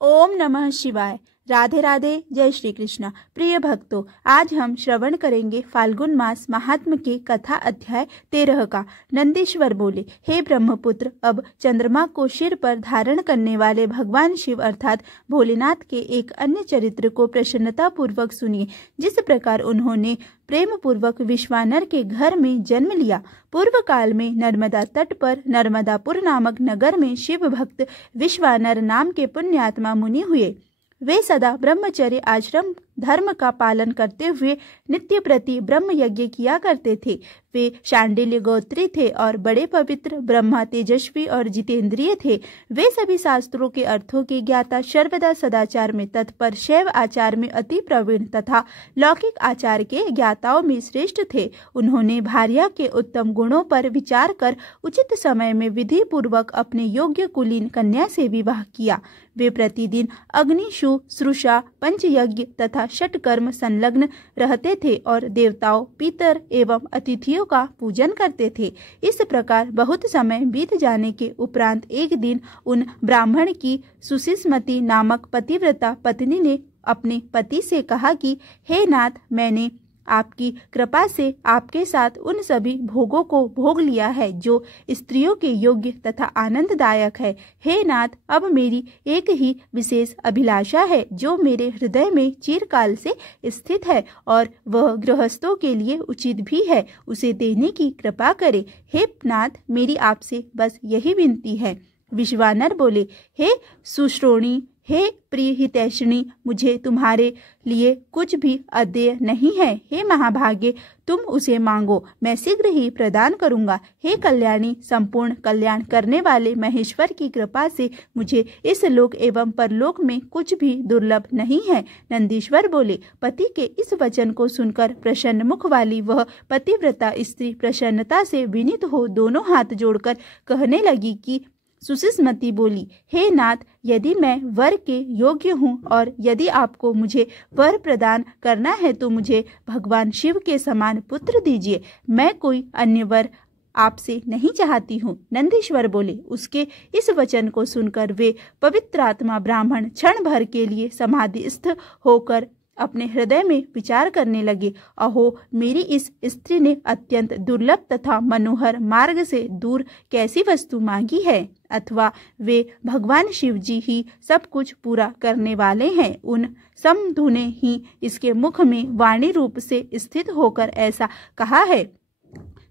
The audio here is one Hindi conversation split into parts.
ओम नमः शिवाय। राधे राधे। जय श्री कृष्ण। प्रिय भक्तों, आज हम श्रवण करेंगे फाल्गुन मास महात्म के कथा अध्याय 13 का। नंदीश्वर बोले, हे ब्रह्मपुत्र, अब चंद्रमा को सिर पर धारण करने वाले भगवान शिव अर्थात भोलेनाथ के एक अन्य चरित्र को प्रसन्नता पूर्वक सुनिए। जिस प्रकार उन्होंने प्रेम पूर्वक विश्वानर के घर में जन्म लिया। पूर्व काल में नर्मदा तट पर नर्मदापुर नामक नगर में शिव भक्त विश्वानर नाम के पुण्यात्मा मुनि हुए। वे सदा ब्रह्मचर्य आश्रम धर्म का पालन करते हुए नित्य प्रति ब्रह्म यज्ञ किया करते थे। वे शांडिल्य गोत्री थे और बड़े पवित्र, ब्रह्मा, तेजस्वी और जितेंद्रिय थे। वे सभी शास्त्रों के अर्थों के ज्ञाता, सर्वदा सदाचार में तत्पर, शैव आचार में अति प्रवीण तथा लौकिक आचार के ज्ञाताओं में श्रेष्ठ थे। उन्होंने भार्या के उत्तम गुणों पर विचार कर उचित समय में विधि पूर्वक अपने योग्य कुलीन कन्या से विवाह किया। वे प्रतिदिन अग्निशु, श्रुषा, पंचयज्ञ तथा षटकर्म संलग्न रहते थे और देवताओं, पितर एवं अतिथियों का पूजन करते थे। इस प्रकार बहुत समय बीत जाने के उपरांत एक दिन उन ब्राह्मण की सुशीष्मति नामक पतिव्रता पत्नी ने अपने पति से कहा कि हे नाथ, मैंने आपकी कृपा से आपके साथ उन सभी भोगों को भोग लिया है जो स्त्रियों के योग्य तथा आनंददायक है। हे नाथ, अब मेरी एक ही विशेष अभिलाषा है जो मेरे हृदय में चिरकाल से स्थित है और वह गृहस्थों के लिए उचित भी है। उसे देने की कृपा करे। हे नाथ, मेरी आपसे बस यही विनती है। विश्वानर बोले, हे सुश्रोणी, हे प्रिय हितैषिणी, मुझे तुम्हारे लिए कुछ भी अदेय नहीं है। हे महाभागे, तुम उसे मांगो, मैं शीघ्र ही प्रदान करूंगा। हे कल्याणी, संपूर्ण कल्याण करने वाले महेश्वर की कृपा से मुझे इस लोक एवं परलोक में कुछ भी दुर्लभ नहीं है। नंदीश्वर बोले, पति के इस वचन को सुनकर प्रसन्न मुख वाली वह पतिव्रता स्त्री प्रसन्नता से विनीत हो दोनों हाथ जोड़कर कहने लगी कि सुशीष्मति बोली, हे नाथ, यदि मैं वर के योग्य हूँ और यदि आपको मुझे वर प्रदान करना है तो मुझे भगवान शिव के समान पुत्र दीजिए। मैं कोई अन्य वर आपसे नहीं चाहती हूँ। नंदीश्वर बोले, उसके इस वचन को सुनकर वे पवित्रात्मा ब्राह्मण क्षण भर के लिए समाधिस्थ होकर अपने हृदय में विचार करने लगे। अहो, मेरी इस स्त्री ने अत्यंत दुर्लभ तथा मनोहर मार्ग से दूर कैसी वस्तु मांगी है, अथवा वे भगवान शिव जी ही सब कुछ पूरा करने वाले हैं। उन समधु ने ही इसके मुख में वाणी रूप से स्थित होकर ऐसा कहा है।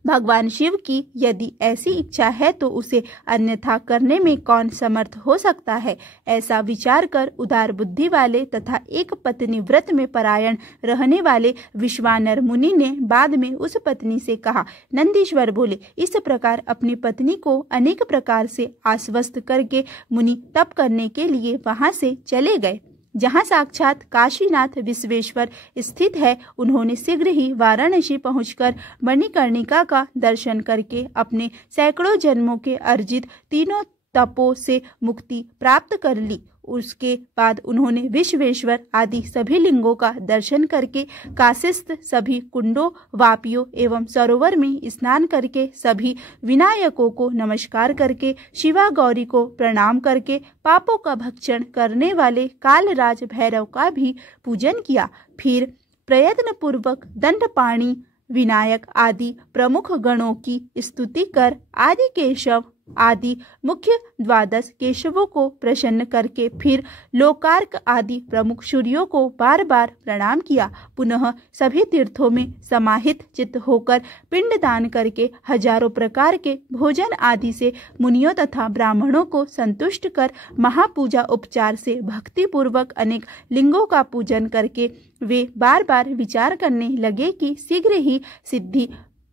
भगवान शिव की यदि ऐसी इच्छा है तो उसे अन्यथा करने में कौन समर्थ हो सकता है। ऐसा विचार कर उदार बुद्धि वाले तथा एक पत्नी व्रत में परायण रहने वाले विश्वानर मुनि ने बाद में उस पत्नी से कहा। नंदीश्वर बोले, इस प्रकार अपनी पत्नी को अनेक प्रकार से आश्वस्त करके मुनि तप करने के लिए वहां से चले गए जहाँ साक्षात काशीनाथ विश्वेश्वर स्थित है। उन्होंने शीघ्र ही वाराणसी पहुंचकर मणिकर्णिका का दर्शन करके अपने सैकड़ों जन्मों के अर्जित तीनों तपों से मुक्ति प्राप्त कर ली। उसके बाद उन्होंने विश्वेश्वर आदि सभी लिंगों का दर्शन करके काशीस्थ सभी कुंडों, वापियों एवं सरोवर में स्नान करके सभी विनायकों को नमस्कार करके शिवा गौरी को प्रणाम करके पापों का भक्षण करने वाले कालराज भैरव का भी पूजन किया। फिर प्रयत्न पूर्वक दंडपाणि, विनायक आदि प्रमुख गणों की स्तुति कर आदि केशव आदि मुख्य द्वादश केशवों को प्रसन्न करके फिर लोकार्क आदि प्रमुख सूर्यों को बार बार प्रणाम किया। पुनः सभी तीर्थों में समाहित चित्त होकर पिंडदान करके हजारों प्रकार के भोजन आदि से मुनियों तथा ब्राह्मणों को संतुष्ट कर महापूजा उपचार से भक्ति पूर्वक अनेक लिंगों का पूजन करके वे बार बार विचार करने लगे कि शीघ्र ही सिद्धि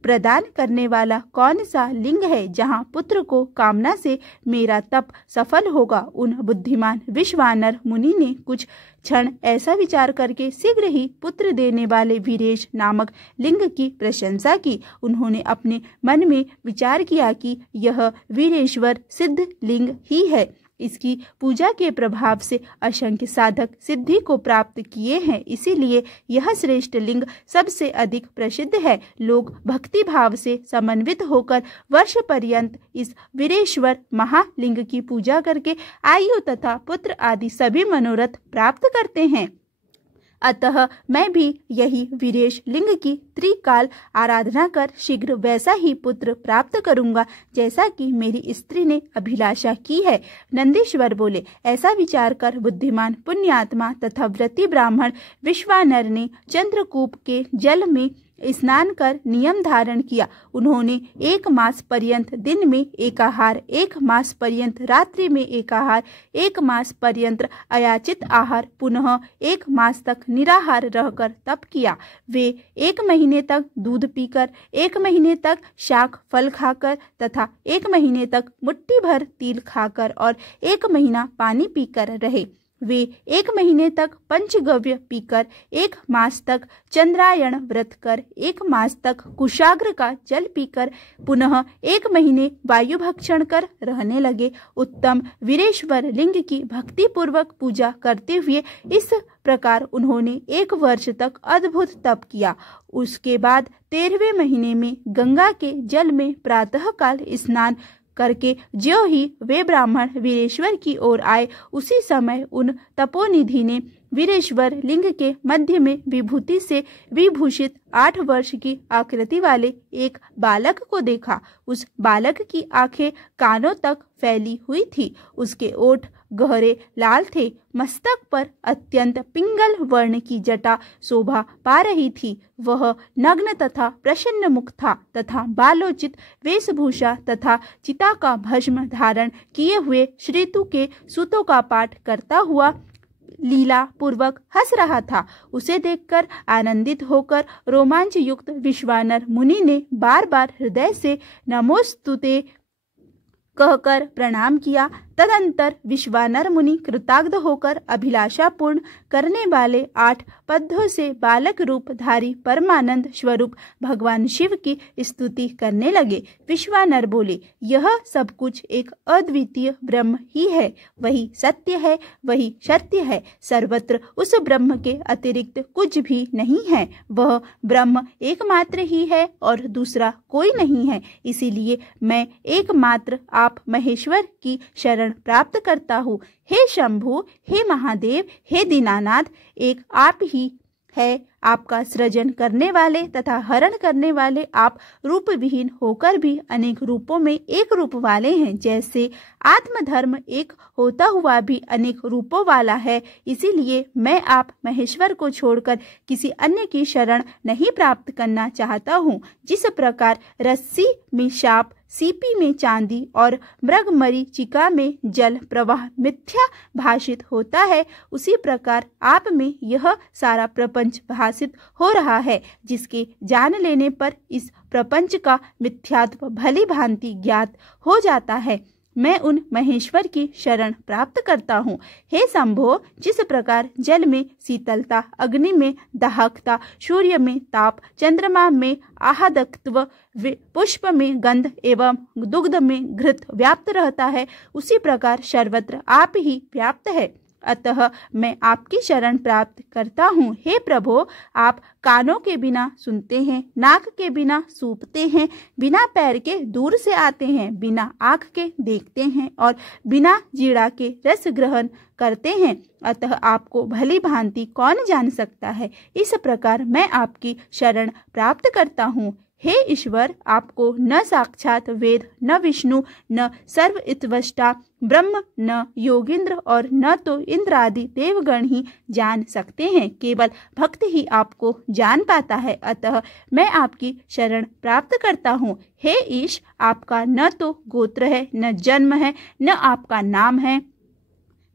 प्रदान करने वाला कौन सा लिंग है जहाँ पुत्र को कामना से मेरा तप सफल होगा। उन बुद्धिमान विश्वानर मुनि ने कुछ क्षण ऐसा विचार करके शीघ्र ही पुत्र देने वाले वीरेश नामक लिंग की प्रशंसा की। उन्होंने अपने मन में विचार किया कि यह वीरेश्वर सिद्ध लिंग ही है। इसकी पूजा के प्रभाव से असंख्य साधक सिद्धि को प्राप्त किए हैं, इसीलिए यह श्रेष्ठ लिंग सबसे अधिक प्रसिद्ध है। लोग भक्ति भाव से समन्वित होकर वर्ष पर्यंत इस वीरेश्वर महालिंग की पूजा करके आयु तथा पुत्र आदि सभी मनोरथ प्राप्त करते हैं। अतः मैं भी यही वीरेश लिंग की त्रिकाल आराधना कर शीघ्र वैसा ही पुत्र प्राप्त करूंगा जैसा कि मेरी स्त्री ने अभिलाषा की है। नंदीश्वर बोले, ऐसा विचार कर बुद्धिमान पुण्यात्मा तथा व्रती ब्राह्मण विश्वानर ने चंद्रकूप के जल में स्नान कर नियम धारण किया। उन्होंने 1 मास पर्यंत दिन में एकाहार, 1 मास पर्यंत रात्रि में एकाहार, 1 मास पर्यंत अयाचित आहार, पुनः 1 मास तक निराहार रहकर तप किया। वे 1 महीने तक दूध पीकर, 1 महीने तक शाक फल खाकर तथा 1 महीने तक मुट्ठी भर तिल खाकर और 1 महीना पानी पीकर रहे। वे 1 महीने तक पंचगव्य पीकर, 1 मास तक चंद्रायण व्रत कर, 1 मास तक कुशाग्र का जल पीकर, पुनः 1 महीने वायु भक्षण कर रहने लगे। उत्तम वीरेश्वर लिंग की भक्ति पूर्वक पूजा करते हुए इस प्रकार उन्होंने 1 वर्ष तक अद्भुत तप किया। उसके बाद 13वें महीने में गंगा के जल में प्रातः काल स्नान करके ज्यों ही वे ब्राह्मण वीरेश्वर की ओर आए, उसी समय उन तपोनिधि ने वीरेश्वर लिंग के मध्य में विभूति से विभूषित 8 वर्ष की आकृति वाले एक बालक को देखा। उस बालक की आंखें कानों तक फैली हुई थी, उसके ओठ गहरे लाल थे, मस्तक पर अत्यंत पिंगल वर्ण की जटा शोभा पा रही थी। वह नग्न तथा प्रसन्न मुख था तथा बालोचित वेशभूषा तथा चिता का भस्म धारण किए हुए श्रीतु के सूतों का पाठ करता हुआ लीला पूर्वक हंस रहा था। उसे देखकर आनंदित होकर रोमांच युक्त विश्वानर मुनि ने बार बार हृदय से नमोस्तुते कहकर प्रणाम किया। तदंतर विश्वानर मुनि कृताग्ध होकर अभिलाषा पूर्ण करने वाले 8 पद्यों से बालक रूप धारी परमानंद स्वरूप भगवान शिव की स्तुति करने लगे। विश्वानर बोले, यह सब कुछ एक अद्वितीय ब्रह्म ही है, वही सत्य है, वही सत्य है। सर्वत्र उस ब्रह्म के अतिरिक्त कुछ भी नहीं है। वह ब्रह्म एकमात्र ही है और दूसरा कोई नहीं है। इसीलिए मैं एकमात्र आप महेश्वर की शरण प्राप्त करता हूँ। हे शंभु, हे महादेव, हे दीनानाथ, एक आप ही है। आपका सृजन करने वाले तथा हरण करने वाले आप रूप विहीन होकर भी अनेक रूपों में एक रूप वाले हैं। जैसे आत्मधर्म एक होता हुआ भी अनेक रूपों वाला है, इसीलिए मैं आप महेश्वर को छोड़कर किसी अन्य की शरण नहीं प्राप्त करना चाहता हूँ। जिस प्रकार रस्सी में सांप, सीपी में चांदी और मृगमरीचिका में जल प्रवाह मिथ्या भाषित होता है, उसी प्रकार आप में यह सारा प्रपंच भाषित हो रहा है, जिसके जान लेने पर इस प्रपंच का मिथ्यात्व भली भांति ज्ञात हो जाता है। मैं उन महेश्वर की शरण प्राप्त करता हूँ। हे शंभो, जिस प्रकार जल में शीतलता, अग्नि में दाहकता, सूर्य में ताप, चंद्रमा में आहदत्व, पुष्प में गंध एवं दुग्ध में घृत व्याप्त रहता है, उसी प्रकार सर्वत्र आप ही व्याप्त है। अतः मैं आपकी शरण प्राप्त करता हूँ। हे प्रभो, आप कानों के बिना सुनते हैं, नाक के बिना सूंघते हैं, बिना पैर के दूर से आते हैं, बिना आँख के देखते हैं और बिना जीरा के रस ग्रहण करते हैं। अतः आपको भली भांति कौन जान सकता है। इस प्रकार मैं आपकी शरण प्राप्त करता हूँ। हे ईश्वर, आपको न साक्षात वेद, न विष्णु, न सर्वइत्वष्टा ब्रह्म, न योगींद्र और न तो इंद्र आदि देवगण ही जान सकते हैं। केवल भक्त ही आपको जान पाता है। अतः मैं आपकी शरण प्राप्त करता हूँ। हे ईश, आपका न तो गोत्र है, न जन्म है, न आपका नाम है,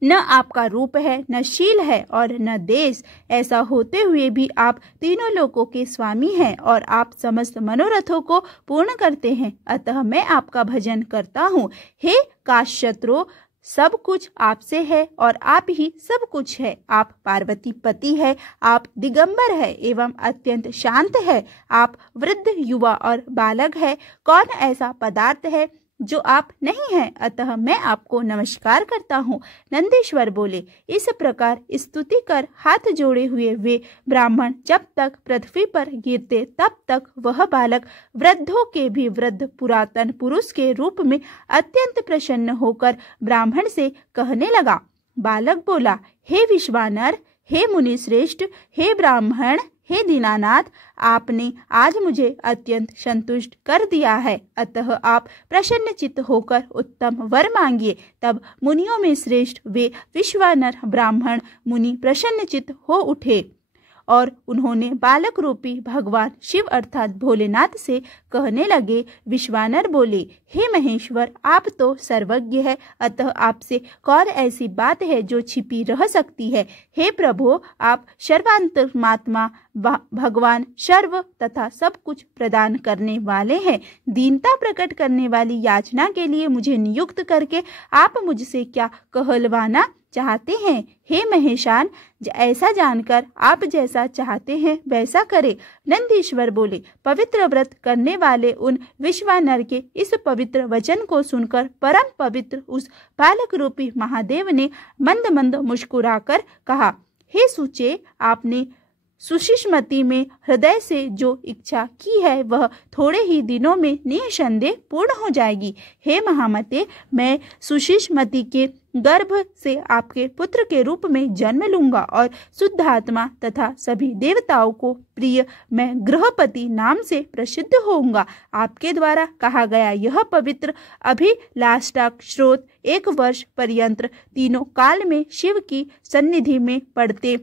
न आपका रूप है, न शील है और न देश। ऐसा होते हुए भी आप तीनों लोकों के स्वामी हैं और आप समस्त मनोरथों को पूर्ण करते हैं। अतः मैं आपका भजन करता हूँ। हे काशत्रो, सब कुछ आपसे है और आप ही सब कुछ है। आप पार्वती पति है, आप दिगंबर है एवं अत्यंत शांत है। आप वृद्ध, युवा और बालक है। कौन ऐसा पदार्थ है जो आप नहीं हैं, अतः मैं आपको नमस्कार करता हूँ। नंदीश्वर बोले, इस प्रकार स्तुति कर हाथ जोड़े हुए वे ब्राह्मण जब तक पृथ्वी पर गिरते तब तक वह बालक वृद्धों के भी वृद्ध पुरातन पुरुष के रूप में अत्यंत प्रसन्न होकर ब्राह्मण से कहने लगा। बालक बोला, हे विश्वानर, हे मुनि श्रेष्ठ, हे ब्राह्मण, हे दीनानाथ, आपने आज मुझे अत्यंत संतुष्ट कर दिया है, अतः आप प्रसन्नचित्त होकर उत्तम वर मांगिए। तब मुनियों में श्रेष्ठ वे विश्वानर ब्राह्मण मुनि प्रसन्नचित्त हो उठे और उन्होंने बालक रूपी भगवान शिव अर्थात भोलेनाथ से कहने लगे। विश्वानर बोले, हे महेश्वर, आप तो सर्वज्ञ है, अतः आपसे कौन ऐसी बात है जो छिपी रह सकती है। हे प्रभु, आप सर्वांतरात्मा भगवान सर्व तथा सब कुछ प्रदान करने वाले हैं। दीनता प्रकट करने वाली याचना के लिए मुझे नियुक्त करके आप मुझसे क्या कहलवाना चाहते हैं। हे महेशान, ऐसा जानकर आप जैसा चाहते हैं वैसा करे। नंदीश्वर बोले, पवित्र व्रत करने वाले उन विश्वानर के इस पवित्र वचन को सुनकर परम पवित्र उस बालक रूपी महादेव ने मंद मंद मुस्कुराकर कहा, हे सूचे, आपने सुशिष्मति में हृदय से जो इच्छा की है वह थोड़े ही दिनों में निःसंदेह पूर्ण हो जाएगी। हे महामते, मैं सुशिष्मति के गर्भ से आपके पुत्र के रूप में जन्म लूंगा और शुद्ध आत्मा तथा सभी देवताओं को प्रिय मैं गृहपति नाम से प्रसिद्ध होऊंगा। आपके द्वारा कहा गया यह पवित्र अभिलाषात्मक स्रोत 1 वर्ष पर्यंत तीनों काल में शिव की सन्निधि में पढ़ते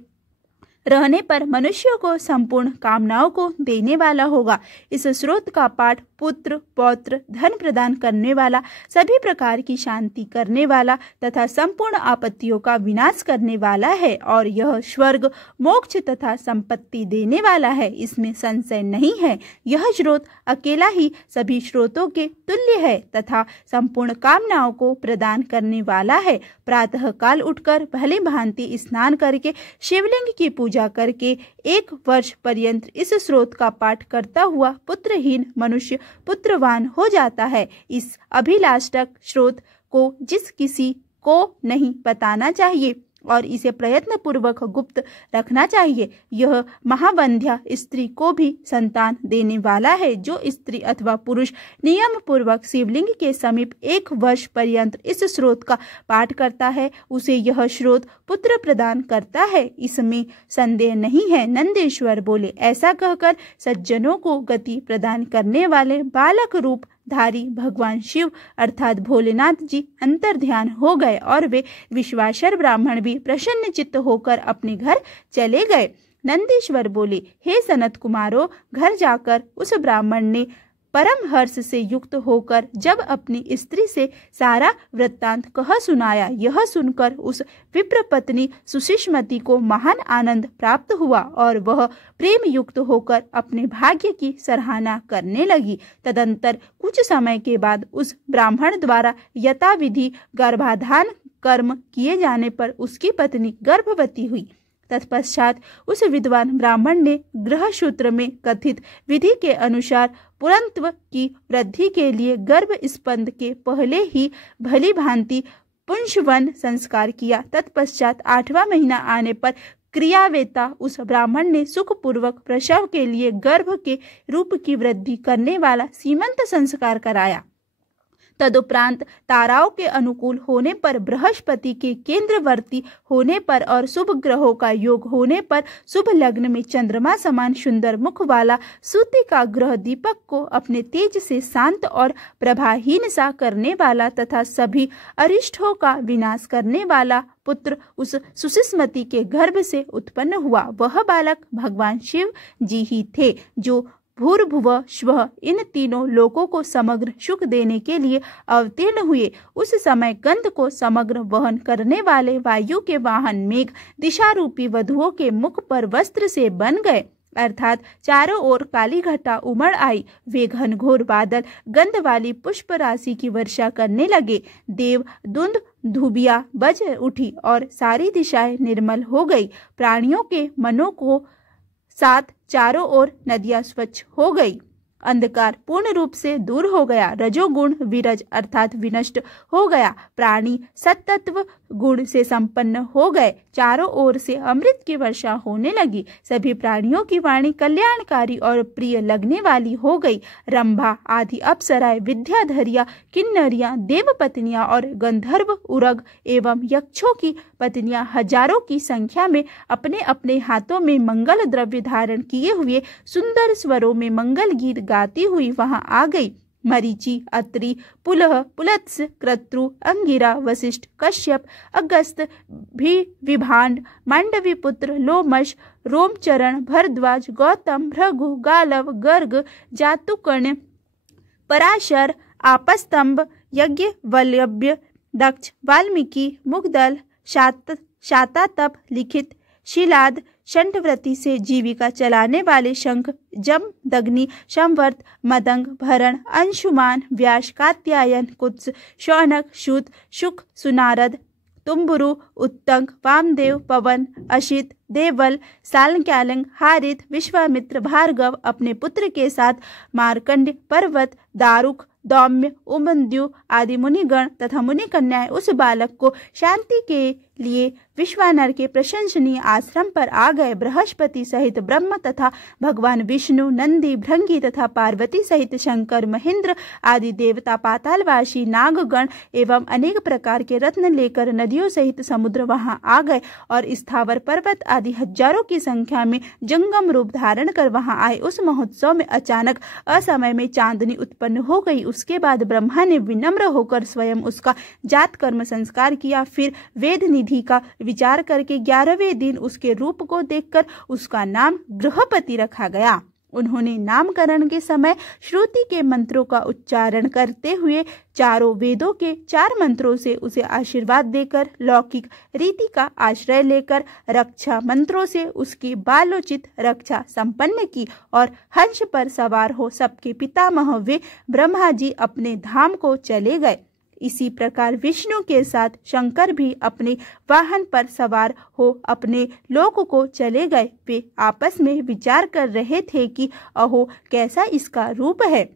रहने पर मनुष्यों को संपूर्ण कामनाओं को देने वाला होगा। इस स्रोत का पाठ पुत्र पौत्र धन प्रदान करने वाला, सभी प्रकार की शांति करने वाला तथा संपूर्ण आपत्तियों का विनाश करने वाला है और यह स्वर्ग मोक्ष तथा संपत्ति देने वाला है, इसमें संशय नहीं है। यह स्रोत अकेला ही सभी स्रोतों के तुल्य है तथा संपूर्ण कामनाओं को प्रदान करने वाला है। प्रातः काल उठकर भली भांति स्नान करके शिवलिंग की पूजा करके 1 वर्ष पर्यंत इस स्रोत का पाठ करता हुआ पुत्रहीन मनुष्य पुत्रवान हो जाता है। इस अभिलाषक स्रोत को जिस किसी को नहीं बताना चाहिए और इसे प्रयत्न पूर्वक गुप्त रखना चाहिए। यह महावंध्या स्त्री को भी संतान देने वाला है। जो स्त्री अथवा पुरुष नियम पूर्वक शिवलिंग के समीप 1 वर्ष पर्यंत इस स्रोत का पाठ करता है, उसे यह स्रोत पुत्र प्रदान करता है, इसमें संदेह नहीं है। नंदेश्वर बोले, ऐसा कहकर सज्जनों को गति प्रदान करने वाले बालक रूप धारी भगवान शिव अर्थात भोलेनाथ जी अंतर ध्यान हो गए और वे विश्वासर ब्राह्मण भी प्रसन्न चित्त होकर अपने घर चले गए। नंदीश्वर बोले, हे सनत कुमारों, घर जाकर उस ब्राह्मण ने परम हर्ष से युक्त होकर जब अपनी स्त्री से सारा वृत्तांत कह सुनाया, यह सुनकर उस विप्र पत्नी सुशिष्मति को महान आनंद प्राप्त हुआ और वह प्रेम युक्त होकर अपने भाग्य की सराहना करने लगी। तदंतर कुछ समय के बाद उस ब्राह्मण द्वारा यथाविधि गर्भाधान कर्म किए जाने पर उसकी पत्नी गर्भवती हुई। तत्पश्चात उस विद्वान ब्राह्मण ने गृह सूत्र में कथित विधि के अनुसार पुरंत्व की वृद्धि के लिए गर्भ स्पंद के पहले ही भली भांति पुंसवन संस्कार किया। तत्पश्चात 8वां महीना आने पर क्रियावेता उस ब्राह्मण ने सुखपूर्वक प्रसव के लिए गर्भ के रूप की वृद्धि करने वाला सीमंत संस्कार कराया। तदुपरांत ताराओं के अनुकूल होने पर, बृहस्पति के केंद्रवर्ती होने पर और शुभ ग्रहों का योग होने पर शुभ लग्न में चंद्रमा समान सुंदर मुख वाला सूर्य का ग्रह दीपक को अपने तेज से शांत और प्रभाहीन सा करने वाला तथा सभी अरिष्टों का विनाश करने वाला पुत्र उस सुशिष्मति के गर्भ से उत्पन्न हुआ। वह बालक भगवान शिव जी ही थे जो भूर्भुवः स्वः इन तीनों लोकों को समग्र सुख देने के लिए अवतीर्ण हुए। उस समय गंध को समग्र वहन करने वाले वायु के वाहन मेघ दिशा रूपी वधुओं के मुख पर वस्त्र से बन गए, अर्थात चारों ओर काली घटा उमड़ आई। वे घनघोर बादल गंध वाली पुष्प राशि की वर्षा करने लगे। देव धुंध धुबिया बज उठी और सारी दिशाएं निर्मल हो गई। प्राणियों के मनों को साथ चारों ओर नदियां स्वच्छ हो गई। अंधकार पूर्ण रूप से दूर हो गया, रजोगुण विरज अर्थात विनष्ट हो गया, प्राणी सत्तत्व गुण से संपन्न हो गए, चारों ओर से अमृत की वर्षा होने लगी, सभी प्राणियों की वाणी कल्याणकारी और प्रिय लगने वाली हो गई। रंभा आदि अप्सराएं, विद्याधरिया, किन्नरियां, देवपत्नियां और गंधर्व, उरग एवं यक्षों की पत्नियां हजारों की संख्या में अपने अपने हाथों में मंगल द्रव्य धारण किए हुए सुंदर स्वरों में मंगल गीत गाती हुई वहां आ गई। मरीचि, अत्रि, पुलह, पुलत्स, क्रतु, अंगिरा, वशिष्ठ, कश्यप, अगस्त, भी विभांड, मांडवी पुत्र, लोमश, रोमचरण, भरद्वाज, गौतम, भृगु, गालव, गर्ग, जातुकर्ण, पराशर, आपस्तंभ, यज्ञवल्लभ्य, दक्ष, वाल्मीकि, मुग्दल, शातातप, लिखित, शिलाद, शंठव्रती से जीविका चलाने वाले शंख, जमदग्नि, संवर्त, मदंग, भरण, अंशुमान, व्यास, कात्यायन, कुत्स, शौनक, शूत, शुक, सुनारद, तुम्बुरु, उत्तंग, वामदेव, पवन, अशित, देवल, सालंक्यालंग, हारित, विश्वामित्र, भार्गव अपने पुत्र के साथ मार्कंड, पर्वत, दारुक, दौम्य, उमंद्यु आदि मुनिगण तथा मुनिकन्याएं उस बालक को शांति के लिए विश्वानर के प्रशंसनीय आश्रम पर आ गए। बृहस्पति सहित ब्रह्म तथा भगवान विष्णु, नंदी, भृंगी तथा पार्वती सहित शंकर, महेंद्र आदि देवता, पातालवासी, नागगण एवं अनेक प्रकार के रत्न लेकर नदियों सहित समुद्र वहां आ गए और स्थावर पर्वत आदि हजारों की संख्या में जंगम रूप धारण कर वहां आए। उस महोत्सव में अचानक असमय में चांदनी उत्पन्न हो गई। उसके बाद ब्रह्मा ने विनम्र होकर स्वयं उसका जात कर्म संस्कार किया। फिर वेद निधि का विचार करके 11वें दिन उसके रूप को देखकर उसका नाम गृहपति रखा गया। उन्होंने नामकरण के समय श्रुति के मंत्रों का उच्चारण करते हुए चारों वेदों के 4 मंत्रों से उसे आशीर्वाद देकर, लौकिक रीति का आश्रय लेकर रक्षा मंत्रों से उसकी बालोचित रक्षा संपन्न की और हंस पर सवार हो सबके पितामह वे ब्रह्मा जी अपने धाम को चले गए। इसी प्रकार विष्णु के साथ शंकर भी अपने वाहन पर सवार हो अपने लोक को चले गए। वे आपस में विचार कर रहे थे कि अहो कैसा इसका रूप है,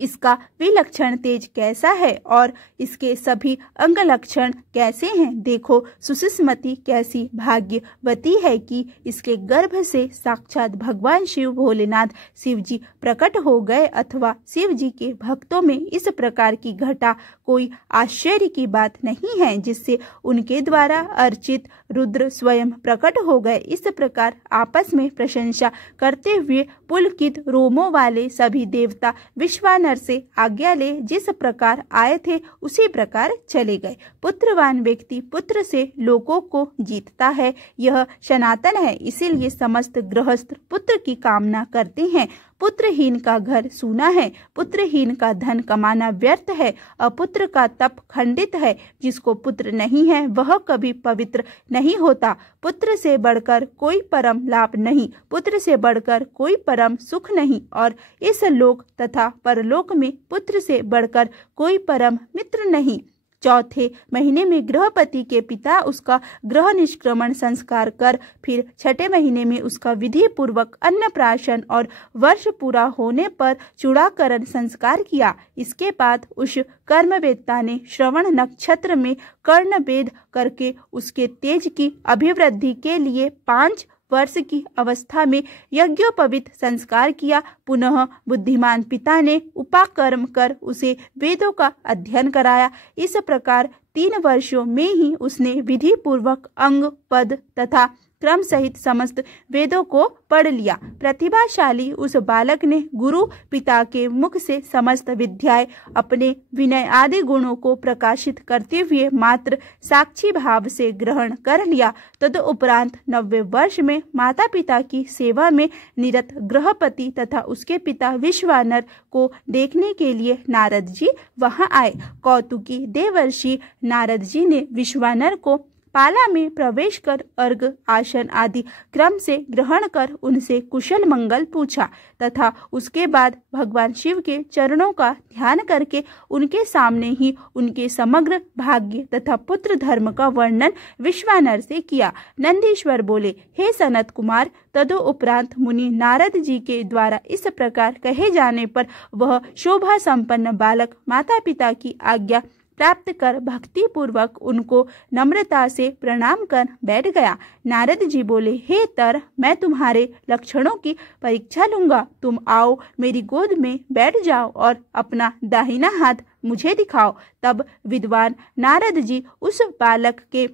इसका विलक्षण तेज कैसा है और इसके सभी अंग लक्षण कैसे हैं। देखो सुषुम्ना कैसी भाग्यवती है कि इसके गर्भ से साक्षात भगवान शिव भोलेनाथ शिव जी प्रकट हो गए। अथवा शिव जी के भक्तों में इस प्रकार की घटा कोई आश्चर्य की बात नहीं है जिससे उनके द्वारा अर्चित रुद्र स्वयं प्रकट हो गए। इस प्रकार आपस में प्रशंसा करते हुए पुलकित रोमों वाले सभी देवता विश्वानर से आज्ञा ले जिस प्रकार आए थे उसी प्रकार चले गए। पुत्रवान व्यक्ति पुत्र से लोकों को जीतता है, यह सनातन है। इसीलिए समस्त गृहस्थ पुत्र की कामना करते हैं। पुत्रहीन का घर सूना है, पुत्रहीन का धन कमाना व्यर्थ है, अपुत्र का तप खंडित है। जिसको पुत्र नहीं है वह कभी पवित्र नहीं होता। पुत्र से बढ़कर कोई परम लाभ नहीं, पुत्र से बढ़कर कोई परम सुख नहीं और इस लोक तथा परलोक में पुत्र से बढ़कर कोई परम मित्र नहीं। चौथे महीने में गृहपति के पिता उसका गृह निष्क्रमण संस्कार कर फिर छठे महीने में उसका विधि पूर्वक अन्नप्राशन और वर्ष पूरा होने पर चूड़ाकरण संस्कार किया। इसके बाद उस कर्मवेत्ता ने श्रवण नक्षत्र में कर्णवेद करके उसके तेज की अभिवृद्धि के लिए 5 वर्ष की अवस्था में यज्ञोपवीत संस्कार किया। पुनः बुद्धिमान पिता ने उपाकर्म कर उसे वेदों का अध्ययन कराया। इस प्रकार 3 वर्षों में ही उसने विधि पूर्वक अंग, पद तथा क्रम सहित समस्त वेदों को पढ़ लिया। प्रतिभाशाली उस बालक ने गुरु पिता के मुख से समस्त विद्याएं अपने विनय आदि गुणों को प्रकाशित करते हुए मात्र साक्षी भाव से ग्रहण कर लिया। तदुपरांत 90 वर्ष में माता पिता की सेवा में निरत गृहपति तथा उसके पिता विश्वानर को देखने के लिए नारद जी वहां आए। कौतुकी देवर्षि नारद जी ने विश्वानर को पाला में प्रवेश कर अर्घ आसन आदि क्रम से ग्रहण कर उनसे कुशल मंगल पूछा तथा उसके बाद भगवान शिव के चरणों का ध्यान करके उनके सामने ही उनके समग्र भाग्य तथा पुत्र धर्म का वर्णन विश्वानर से किया। नंदीश्वर बोले, हे सनत कुमार, तदुपरांत मुनि नारद जी के द्वारा इस प्रकार कहे जाने पर वह शोभा संपन्न बालक माता पिता की आज्ञा प्राप्त कर भक्ति पूर्वक उनको नम्रता से प्रणाम कर बैठ गया। नारद जी बोले, हे तर, मैं तुम्हारे लक्षणों की परीक्षा लूंगा। तुम आओ, मेरी गोद में बैठ जाओ और अपना दाहिना हाथ मुझे दिखाओ। तब विद्वान नारद जी उस बालक के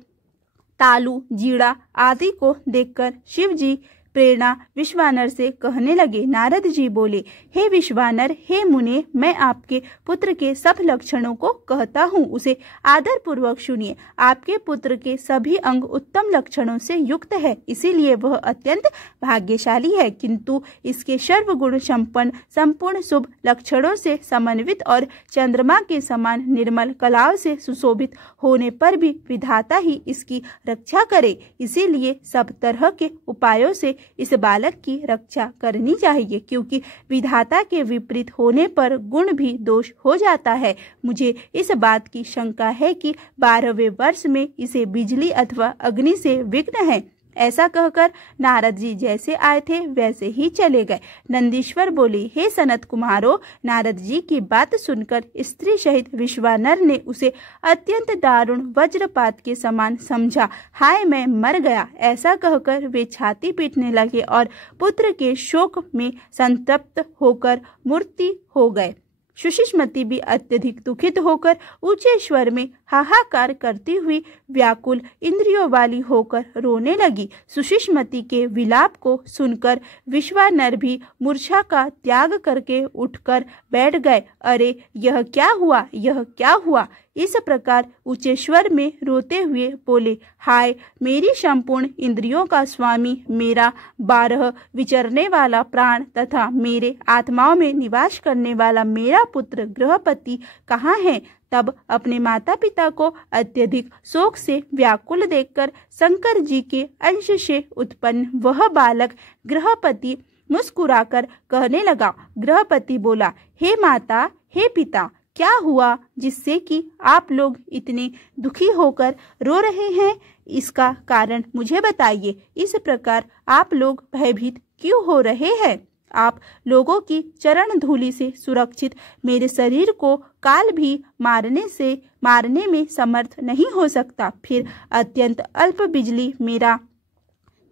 तालु, जीड़ा आदि को देखकर शिव जी प्रेरणा विश्वानर से कहने लगे। नारद जी बोले, हे विश्वानर, हे मुने, मैं आपके पुत्र के सब लक्षणों को कहता हूँ, उसे आदर पूर्वक सुनिए। आपके पुत्र के सभी अंग उत्तम लक्षणों से युक्त है, इसीलिए वह अत्यंत भाग्यशाली है, किंतु इसके सर्वगुण संपन्न संपूर्ण शुभ लक्षणों से समन्वित और चंद्रमा के समान निर्मल कलाओं से सुशोभित होने पर भी विधाता ही इसकी रक्षा करे। इसीलिए सब तरह के उपायों से इस बालक की रक्षा करनी चाहिए, क्योंकि विधाता के विपरीत होने पर गुण भी दोष हो जाता है। मुझे इस बात की शंका है कि 12वें वर्ष में इसे बिजली अथवा अग्नि से विघ्न है। ऐसा कहकर नारद जी जैसे आए थे वैसे ही चले गए। नंदीश्वर बोले, हे सनत कुमारो, नारद जी की बात सुनकर स्त्री सहित विश्वानर ने उसे अत्यंत दारुण वज्रपात के समान समझा। हाय, मैं मर गया। ऐसा कहकर वे छाती पीटने लगे और पुत्र के शोक में संतप्त होकर मूर्ति हो गए। सुषिष्मति भी अत्यधिक दुखित होकर ऊंचे स्वर में हाहाकार करती हुई व्याकुल इंद्रियों वाली होकर रोने लगी। सुषिष्मति के विलाप को सुनकर विश्वानर भी मूर्छा का त्याग करके उठकर बैठ गए। अरे, यह क्या हुआ, यह क्या हुआ? इस प्रकार ऊंचे स्वर में रोते हुए बोले, हाय, मेरी संपूर्ण इंद्रियों का स्वामी, मेरा 12 विचरने वाला प्राण तथा मेरे आत्माओं में निवास करने वाला मेरा पुत्र गृहपति कहाँ है? तब अपने माता पिता को अत्यधिक शोक से व्याकुल देखकर शंकर जी के अंश से उत्पन्न वह बालक गृहपति मुस्कुराकर कहने लगा। गृहपति बोला, हे माता, हे पिता, क्या हुआ जिससे कि आप लोग इतने दुखी होकर रो रहे हैं? इसका कारण मुझे बताइए। इस प्रकार आप लोग भयभीत क्यों हो रहे हैं? आप लोगों की चरण धूलि से सुरक्षित मेरे शरीर को काल भी मारने में समर्थ नहीं हो सकता। फिर अत्यंत अल्प बिजली मेरा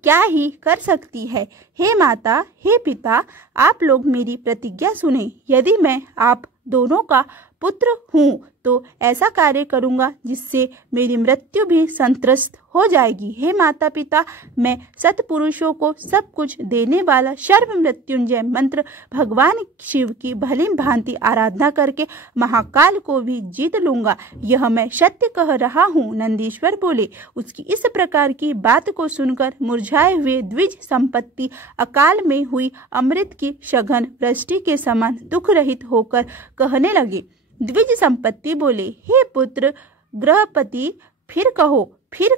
क्या ही कर सकती है? हे माता, हे पिता, आप लोग मेरी प्रतिज्ञा सुने। यदि मैं आप दोनों का पुत्र हूँ तो ऐसा कार्य करूँगा जिससे मेरी मृत्यु भी संतृष्ट हो जाएगी। हे माता पिता, मैं सत्पुरुषों को सब कुछ देने वाला सर्व मृत्युंजय मंत्र भगवान शिव की भली भांति आराधना करके महाकाल को भी जीत लूंगा। यह मैं सत्य कह रहा हूँ। नंदीश्वर बोले। उसकी इस प्रकार की बात को सुनकर मुरझाए हुए द्विज संपत्ति अकाल में हुई अमृत की सघन वृष्टि के समान दुख रहित होकर कहने लगे। द्विज संपत्ति बोले, हे पुत्र गृहपति, फिर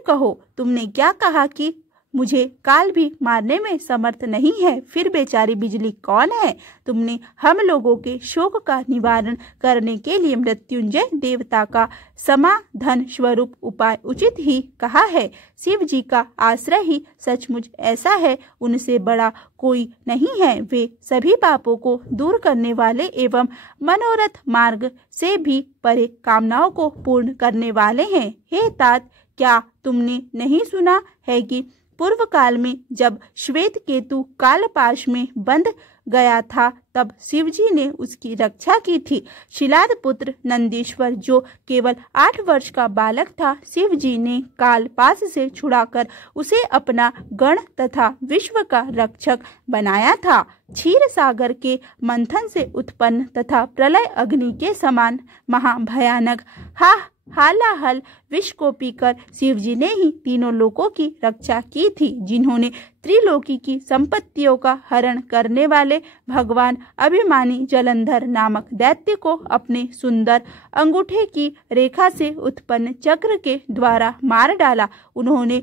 कहो, तुमने क्या कहा कि मुझे काल भी मारने में समर्थ नहीं है? फिर बेचारी बिजली कौन है? तुमने हम लोगों के शोक का निवारण करने के लिए मृत्युंजय देवता का समाधान स्वरूप उपाय उचित ही कहा है। शिव जी का आश्रय ही सचमुच ऐसा है, उनसे बड़ा कोई नहीं है। वे सभी पापों को दूर करने वाले एवं मनोरथ मार्ग से भी परे कामनाओं को पूर्ण करने वाले हैं। हे तात, क्या तुमने नहीं सुना है कि पूर्व काल में जब श्वेत केतु कालपाश में बंद गया था तब शिवजी ने उसकी रक्षा की थी। शिलाद पुत्र नंदीश्वर जो केवल 8 वर्ष का बालक था, शिवजी ने कालपाश से छुड़ाकर उसे अपना गण तथा विश्व का रक्षक बनाया था। क्षीर सागर के मंथन से उत्पन्न तथा प्रलय अग्नि के समान महाभयानक हालाहल विष को पीकर शिव जी ने ही तीनों लोकों की रक्षा की थी, जिन्होंने त्रिलोकी की संपत्तियों का हरण करने वाले भगवान अभिमानी जलंधर नामक दैत्य को अपने सुंदर अंगूठे की रेखा से उत्पन्न चक्र के द्वारा मार डाला। उन्होंने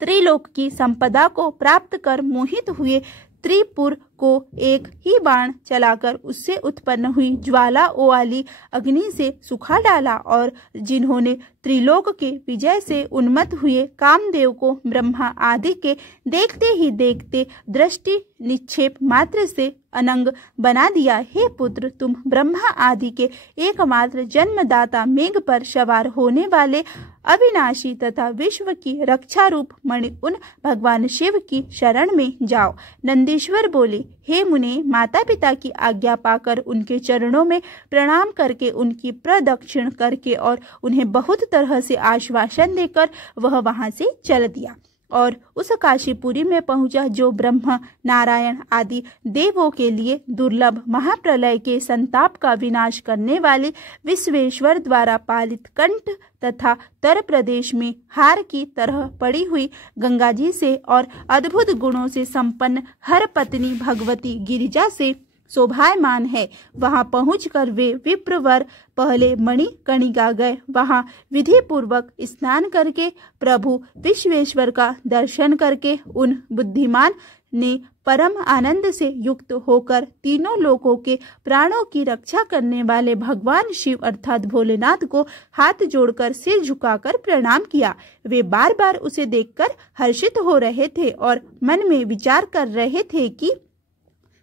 त्रिलोक की संपदा को प्राप्त कर मोहित हुए त्रिपुर को एक ही बाण चलाकर उससे उत्पन्न हुई ज्वाला वाली अग्नि से सुखा डाला, और जिन्होंने त्रिलोक के विजय से उन्मत्त हुए कामदेव को ब्रह्मा आदि के देखते ही देखते दृष्टि निक्षेप मात्र से अनंग बना दिया। हे पुत्र, तुम ब्रह्मा आदि के एकमात्र जन्मदाता, मेघ पर सवार होने वाले अविनाशी तथा विश्व की रक्षा रूप मणि उन भगवान शिव की शरण में जाओ। नंदीश्वर बोले, हे मुने, माता पिता की आज्ञा पाकर उनके चरणों में प्रणाम करके, उनकी प्रदक्षिण करके और उन्हें बहुत तरह से आश्वासन देकर वह वहां से चल दिया और उस काशीपुरी में पहुंचा जो ब्रह्मा नारायण आदि देवों के लिए दुर्लभ महाप्रलय के संताप का विनाश करने वाली विश्वेश्वर द्वारा पालित कंठ तथा तर प्रदेश में हार की तरह पड़ी हुई गंगा जी से और अद्भुत गुणों से संपन्न हर पत्नी भगवती गिरिजा से शोभायमान है। वहां पहुंचकर वे विप्रवर पहले मणिकर्णिका गए। वहां विधि पूर्वक स्नान करके प्रभु विश्वेश्वर का दर्शन करके उन बुद्धिमान ने परम आनंद से युक्त होकर तीनों लोकों के प्राणों की रक्षा करने वाले भगवान शिव अर्थात भोलेनाथ को हाथ जोड़कर सिर झुकाकर प्रणाम किया। वे बार बार उसे देखकर हर्षित हो रहे थे और मन में विचार कर रहे थे कि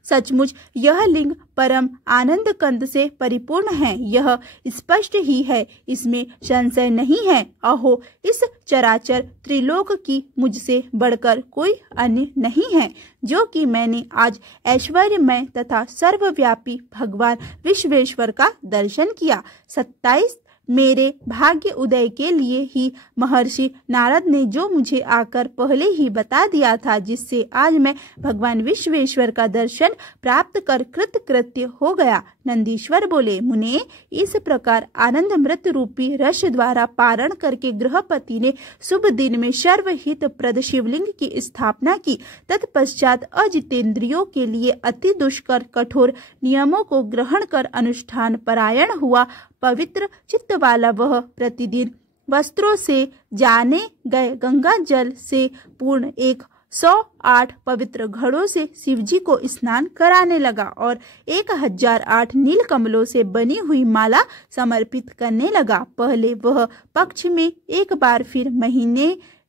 सचमुच यह लिंग परम आनंद कंद से परिपूर्ण है। यह स्पष्ट ही है, इसमें संशय नहीं है। अहो, इस चराचर त्रिलोक की मुझसे बढ़कर कोई अन्य नहीं है, जो कि मैंने आज ऐश्वर्यमय तथा सर्वव्यापी भगवान विश्वेश्वर का दर्शन किया। 27 मेरे भाग्य उदय के लिए ही महर्षि नारद ने जो मुझे आकर पहले ही बता दिया था, जिससे आज मैं भगवान विश्वेश्वर का दर्शन प्राप्त कर कृतकृत्य हो गया। नंदीश्वर बोले, मुने, इस प्रकार आनंद मृत रूपी रस द्वारा पारण करके गृहपति ने शुभ दिन में सर्वहित प्रद शिवलिंग की स्थापना की। तत्पश्चात अजितेंद्रियों के लिए अति दुष्कर कठोर नियमों को ग्रहण कर अनुष्ठान परायण हुआ। पवित्र चित्त वाला वह प्रतिदिन वस्त्रों से जाने गए गंगा जल से पूर्ण 108 पवित्र घड़ों से शिवजी को स्नान कराने लगा और 1008 नील कमलों से बनी हुई माला समर्पित करने लगा। पहले वह पक्ष में एक बार, फिर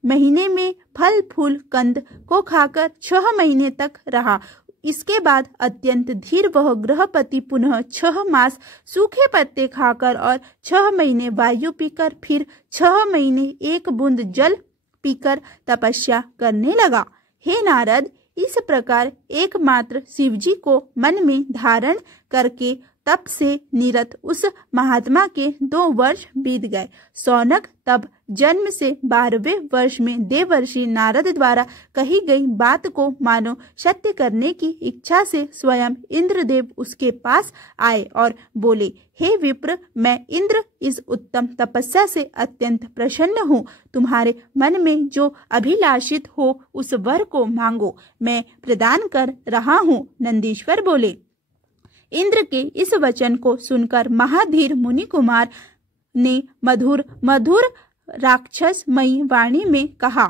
महीने में फल फूल कंद को खाकर 6 महीने तक रहा। इसके बाद अत्यंत धीर वह गृहपति पुनः 6 मास सूखे पत्ते खाकर और 6 महीने वायु पीकर, फिर 6 महीने 1 बूंद जल पीकर तपस्या करने लगा। हे नारद, इस प्रकार एकमात्र शिवजी को मन में धारण करके तप से निरत उस महात्मा के 2 वर्ष बीत गए। शौनक तब जन्म से 12वें वर्ष में देवर्षि नारद द्वारा कही गई बात को मानो सत्य करने की इच्छा से स्वयं इंद्रदेव उसके पास आए और बोले, हे विप्र, मैं इंद्र इस उत्तम तपस्या से अत्यंत प्रसन्न हूँ। तुम्हारे मन में जो अभिलाषित हो उस वर को मांगो, मैं प्रदान कर रहा हूँ। नंदीश्वर बोले, इंद्र के इस वचन को सुनकर महाधीर मुनि कुमार ने मधुर राक्षसमयी वाणी में कहा।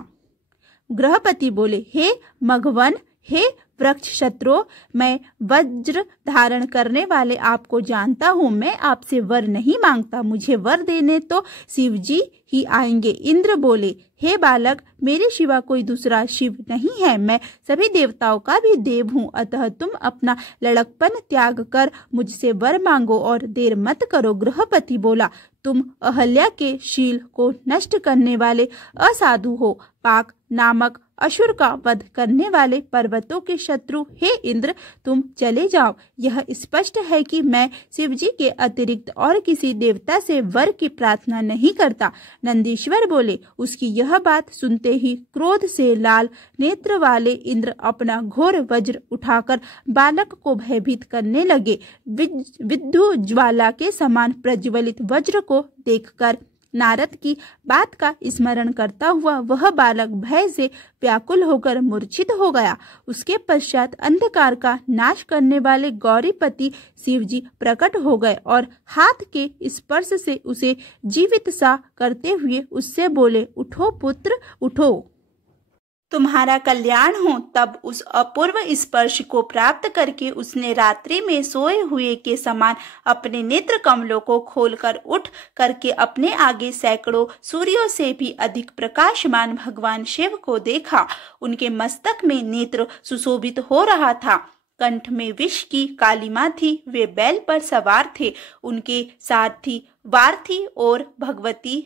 गृहपति बोले, हे मघवन, हे वृक्ष शत्रु, मैं वज्र धारण करने वाले आपको जानता हूँ। मैं आपसे वर नहीं मांगता, मुझे वर देने तो शिवजी ही आएंगे। इंद्र बोले, हे बालक, मेरे सिवा कोई दूसरा शिव नहीं है। मैं सभी देवताओं का भी देव हूँ। अतः तुम अपना लड़कपन त्याग कर मुझसे वर मांगो और देर मत करो। गृहपति बोला, तुम अहल्या के शील को नष्ट करने वाले असाधु हो। पाक नामक असुर का वध करने वाले पर्वतों के शत्रु, हे इंद्र तुम चले जाओ। यह स्पष्ट है कि मैं शिव जी के अतिरिक्त और किसी देवता से वर की प्रार्थना नहीं करता। नंदीश्वर बोले। उसकी यह बात सुनते ही क्रोध से लाल नेत्र वाले इंद्र अपना घोर वज्र उठाकर बालक को भयभीत करने लगे। विद्युत ज्वाला के समान प्रज्वलित वज्र को देखकर नारद की बात का स्मरण करता हुआ वह बालक भय से व्याकुल होकर मूर्छित हो गया। उसके पश्चात अंधकार का नाश करने वाले गौरीपति शिवजी प्रकट हो गए और हाथ के स्पर्श से उसे जीवित सा करते हुए उससे बोले, उठो पुत्र उठो, तुम्हारा कल्याण हो। तब उस अपूर्व स्पर्श को प्राप्त करके उसने रात्रि में सोए हुए के समान अपने नेत्र कमलों को खोलकर उठ करके अपने आगे सैकड़ों सूर्यों से भी अधिक प्रकाशमान भगवान शिव को देखा। उनके मस्तक में नेत्र सुशोभित हो रहा था, कंठ में विष की कालिमा थी, वे बैल पर सवार थे, उनके सारथी वारथी और भगवती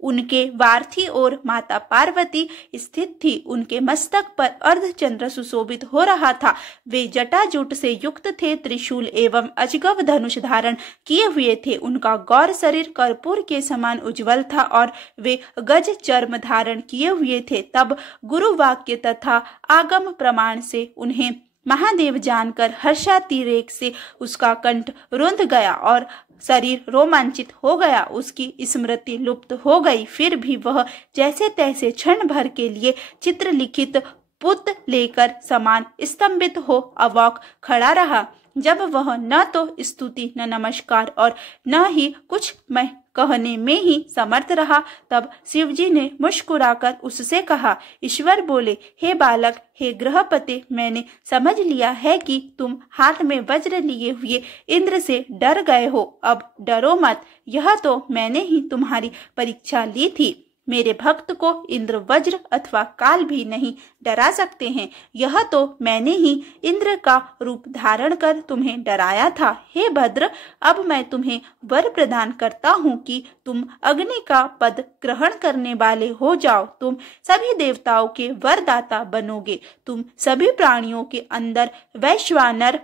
उनके वारथी और माता पार्वती स्थित थी। उनके मस्तक पर अर्धचंद्र सुशोभित हो रहा था। वे जटाजूट से युक्त थे, त्रिशूल एवं अजगव धनुष धारण किए हुए थे। उनका गौर शरीर कर्पूर के समान उज्जवल था और वे गज चर्म धारण किए हुए थे। तब गुरु वाक्य तथा आगम प्रमाण से उन्हें महादेव जानकर हर्षातिरेक से उसका कंठ रुंध गया और शरीर रोमांचित हो गया। उसकी स्मृति लुप्त हो गई। फिर भी वह जैसे तैसे क्षण भर के लिए चित्र लिखित पुत लेकर समान स्तंभित हो अवाक खड़ा रहा। जब वह न तो स्तुति न नमस्कार और न ही कुछ मैं कहने में ही समर्थ रहा, तब शिवजी ने मुस्कुराकर उससे कहा। ईश्वर बोले, हे बालक, हे गृहपते, मैंने समझ लिया है कि तुम हाथ में वज्र लिए हुए इंद्र से डर गए हो। अब डरो मत, यह तो मैंने ही तुम्हारी परीक्षा ली थी। मेरे भक्त को इंद्र वज्र अथवा काल भी नहीं डरा सकते हैं। यह तो मैंने ही इंद्र का रूप धारण कर तुम्हें डराया था। हे भद्र, अब मैं तुम्हें वर प्रदान करता हूँ कि तुम अग्नि का पद ग्रहण करने वाले हो जाओ। तुम सभी देवताओं के वरदाता बनोगे। तुम सभी प्राणियों के अंदर वैश्वानर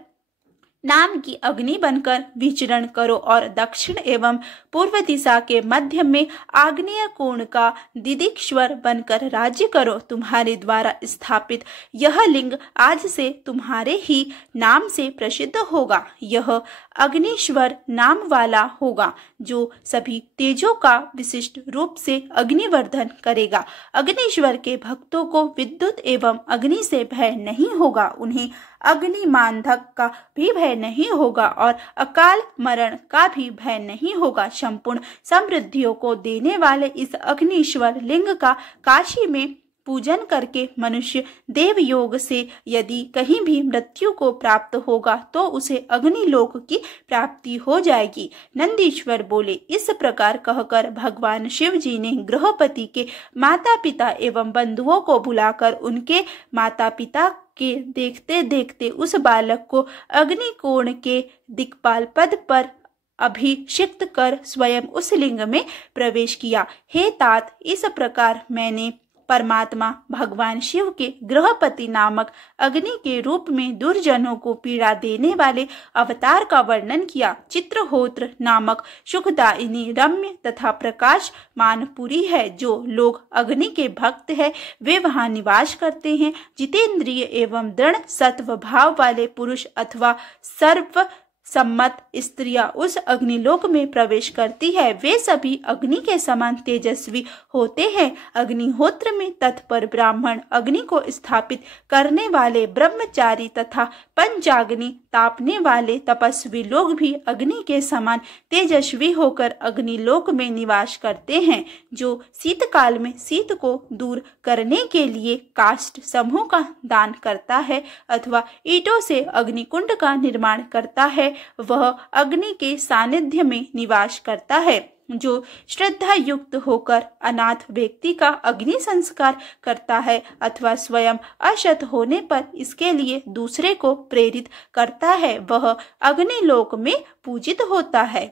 नाम की अग्नि बनकर विचरण करो और दक्षिण एवं पूर्व दिशा के मध्य में आग्नेय कोण का दिदीश्वर बनकर राज्य करो। तुम्हारे द्वारा स्थापित यह लिंग आज से तुम्हारे ही नाम से प्रसिद्ध होगा। यह अग्निश्वर नाम वाला होगा, जो सभी तेजों का विशिष्ट रूप से अग्निवर्धन करेगा। अग्निश्वर के भक्तों को विद्युत एवं अग्नि से भय नहीं होगा। उन्हें अग्नि मानधक का भी भय नहीं होगा और अकाल मरण का भी भय नहीं होगा। संपूर्ण समृद्धियों को देने वाले इस अग्निश्वर लिंग का काशी में पूजन करके मनुष्य देव योग से यदि कहीं भी मृत्यु को प्राप्त होगा तो उसे अग्निलोक की प्राप्ति हो जाएगी। नंदीश्वर बोले। इस प्रकार कहकर भगवान शिव जी ने गृहपति के माता पिता एवं बंधुओं को बुलाकर उनके माता पिता के देखते देखते उस बालक को अग्निकोण के दिक्पाल पद पर अभिषिक्त कर स्वयं उस लिंग में प्रवेश किया। हे तात, इस प्रकार मैंने परमात्मा भगवान शिव के गृहपति नामक अग्नि के रूप में दुर्जनों को पीड़ा देने वाले अवतार का वर्णन किया। चित्रहोत्र नामक सुखदायिनी रम्य तथा प्रकाश मानपुरी है। जो लोग अग्नि के भक्त हैं वे वहां निवास करते हैं। जितेंद्रिय एवं दृढ़ सत्व भाव वाले पुरुष अथवा सर्व सम्मत स्त्रियां उस अग्निलोक में प्रवेश करती है। वे सभी अग्नि के समान तेजस्वी होते हैं। अग्निहोत्र में तत्पर ब्राह्मण, अग्नि को स्थापित करने वाले ब्रह्मचारी तथा पंचाग्नि तापने वाले तपस्वी लोग भी अग्नि के समान तेजस्वी होकर अग्निलोक में निवास करते हैं। जो शीतकाल में शीत को दूर करने के लिए काष्ठ समूह का दान करता है अथवा ईंटों से अग्निकुंड का निर्माण करता है, वह अग्नि के सानिध्य में निवास करता है। जो श्रद्धा युक्त होकर अनाथ व्यक्ति का अग्नि संस्कार करता है अथवा स्वयं अशत होने पर इसके लिए दूसरे को प्रेरित करता है, वह अग्निलोक में पूजित होता है।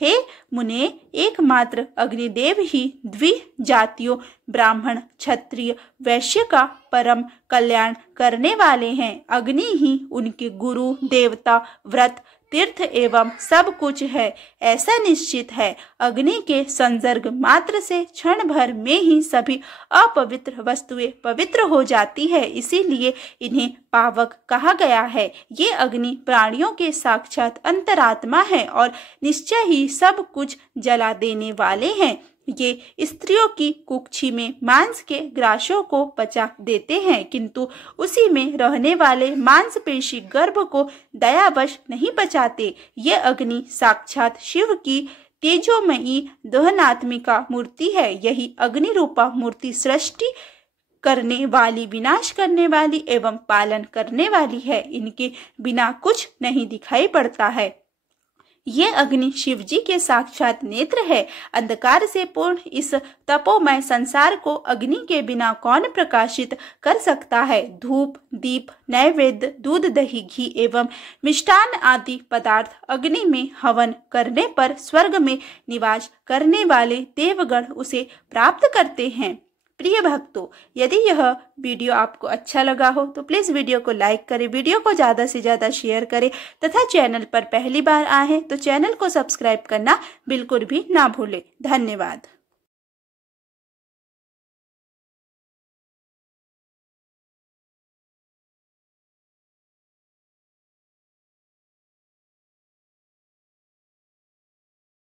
हे मुने, एकमात्र अग्निदेव ही द्विजातियों ब्राह्मण, क्षत्रिय, वैश्य का परम कल्याण करने वाले हैं। अग्नि ही उनके गुरु, देवता, व्रत, तीर्थ एवं सब कुछ है, ऐसा निश्चित है। अग्नि के संसर्ग मात्र से क्षण भर में ही सभी अपवित्र वस्तुएं पवित्र हो जाती है, इसीलिए इन्हें पावक कहा गया है। ये अग्नि प्राणियों के साक्षात अंतरात्मा है और निश्चय ही सब कुछ जला देने वाले हैं। ये स्त्रियों की कुक्षी में मांस के ग्रासों को पचा देते हैं, किंतु उसी में रहने वाले मांसपेशी गर्भ को दयावश नहीं बचाते। ये अग्नि साक्षात शिव की तेजोमयी दहनात्मिका मूर्ति है। यही अग्नि रूपा मूर्ति सृष्टि करने वाली, विनाश करने वाली एवं पालन करने वाली है। इनके बिना कुछ नहीं दिखाई पड़ता है। ये अग्नि शिव जी के साक्षात नेत्र है। अंधकार से पूर्ण इस तपोमय संसार को अग्नि के बिना कौन प्रकाशित कर सकता है। धूप, दीप, नैवेद्य, दूध, दही, घी एवं मिष्टान आदि पदार्थ अग्नि में हवन करने पर स्वर्ग में निवास करने वाले देवगण उसे प्राप्त करते हैं। प्रिय भक्तों, यदि यह वीडियो आपको अच्छा लगा हो तो प्लीज़ वीडियो को लाइक करें, वीडियो को ज़्यादा से ज़्यादा शेयर करें तथा चैनल पर पहली बार आए हैं तो चैनल को सब्सक्राइब करना बिल्कुल भी ना भूलें। धन्यवाद।